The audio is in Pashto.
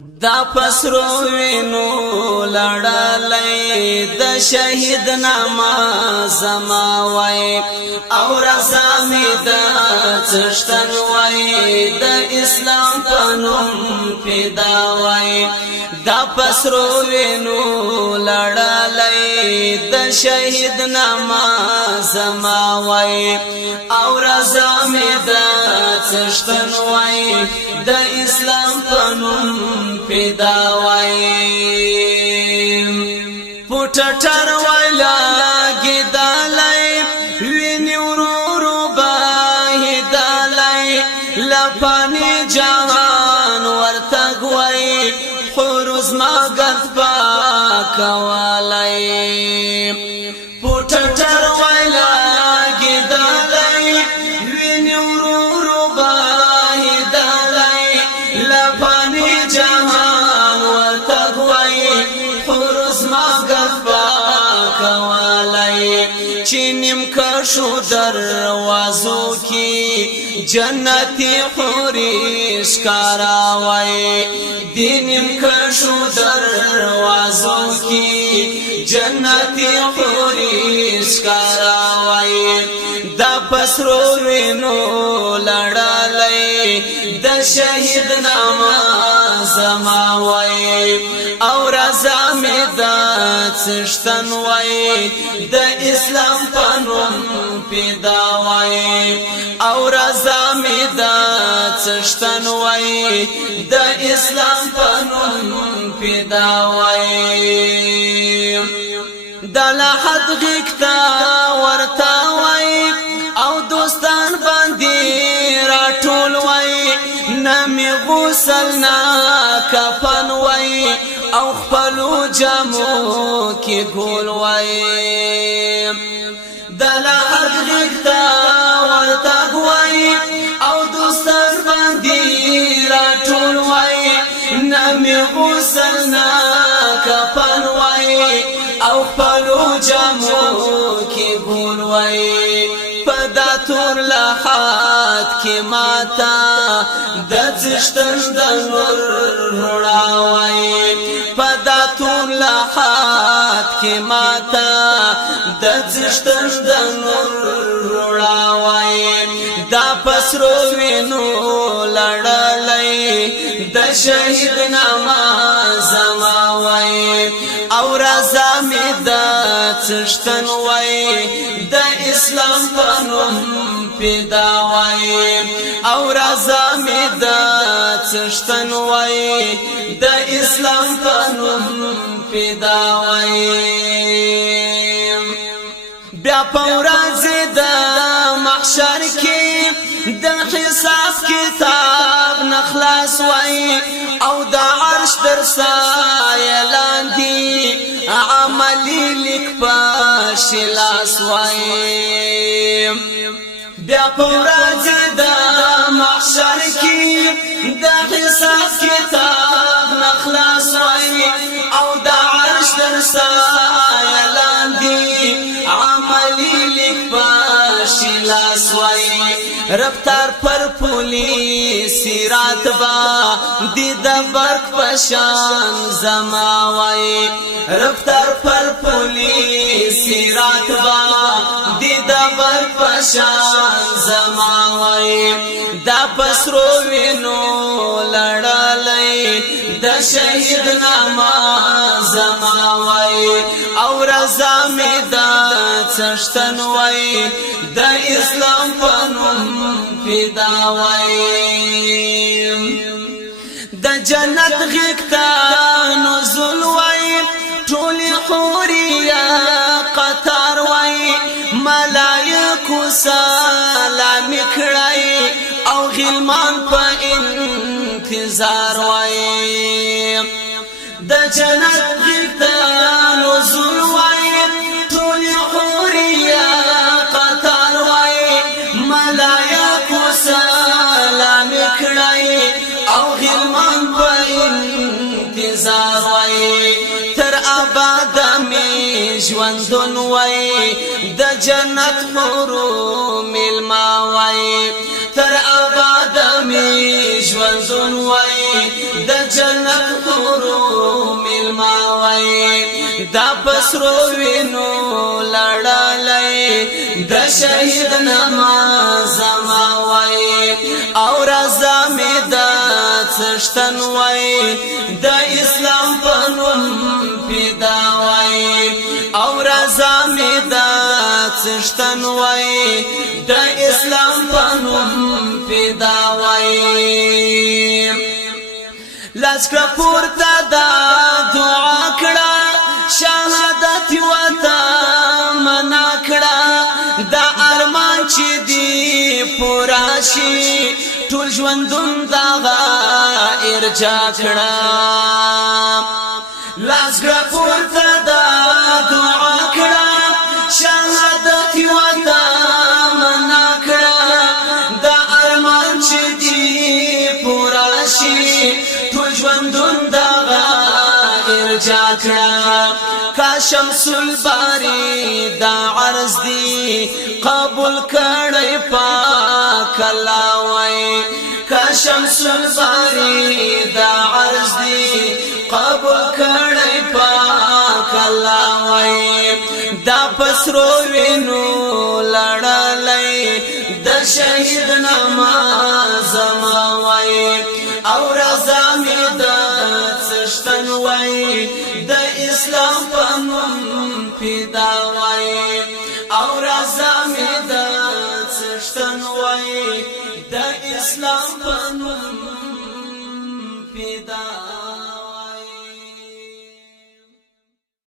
دا پسرو وینو لړلای د شهید نامه زما وای او رضا می د څشتن وای د اسلام پنوم پیدا وای دا پسرو وینو لړلای د شهید نامه زما وای او رضا می د څشتن وای د اسلام پنوم پیدا وای پټټر وایلا گیدالای ویني ورورو باهدالای لپانی جهان ورتګ وای خروز ماګت پاکوالای پټټر وایلا گیدالای ویني ورورو باهدالای لپانی جهان ورتګ وای خروز ماګت پاکوالای چینم کشو دروازو کی جنتی خوریش کاراوی دینم کشو دروازو کی جنتی خوریش کاراوی دا پسرو وینو لړلای د شهید نامه زما وای او رضا می د څشتن وای د اسلام پنوم پیدا وای او رضا می د څشتن وای د اسلام پنوم پیدا وای د لحد غکتا ورتا وای او دوستان باندې راټول وای نمی غسل نا کفن وای او خپلو جامو کې ګول وای دلا حقیقتا ورتا وای او دوستان باندې راټول وای نمی غسل نا کفن وای او خپلو جامو کې ګول وای پدا تور لحات کې ماتا د څشتن د نور رڼاوي پدا تور لحات کې ماتا د څشتن د نور رڼاوي دا پسرو وینو لړلای د شهید نامه زما وای او رضا می د څشتن وای د اسلام پنوم پیدا وای او رضا می د څشتن وای د اسلام پنوم پیدا وای بیا پورز د محشر کې د حساب کتاب نخلاص وای او د عرش در سایه لاندې عملی لیک پاش لاس وای بیا پورز د محشر کې د حساب کتاب نخلاص وای او د عرش در سایه لاندې عملی لیک پاش لاس وای رفتار پر پولیس رات با دی د برق پشان زما وای رفتار پر پولیس رات با دی د برق پشان زما وای دا پسرو وینو لړلای د شهید نامه زما وای او رضا می د څشتن وای د اسلام پنوم پیدا وای د جنت غکتا نزول وای ټول حوریا قطار وای ملائکه سلام کړای او غلمان په انتظار وای د جنت غکتا نزول وای ټول حوریا قطار وای ملائکه سلام کړای او غلمان په انتظار وای تر آباد می ژوندون وای د جنت حورو ملما وای تر آباد می ژوندون وای د جنت وای دا پسرو وینو لړلای د شهید نماز ما وای او رضا می د څشتن وای د اسلام پنوم پیدا وای او رضا می د څشتن وای د اسلام پنوم پیدا وای لاس پورته دا دعا کړه شهادت وتا منا کړه دا ارمان چې دی پورا شي ټول ژوندون دا ارجا کړه لاس پورته دا دعا کړه شهادت وتا منا کړه دا ارمان چې دی پورا شي ژوندون دا ارجا کړه کا شمس الباری دا عرض دی قبول کړی پاک الله وای کا شمس الباری دا عرض دی قبول کړی پاک الله وای دا پسرو وینو لړ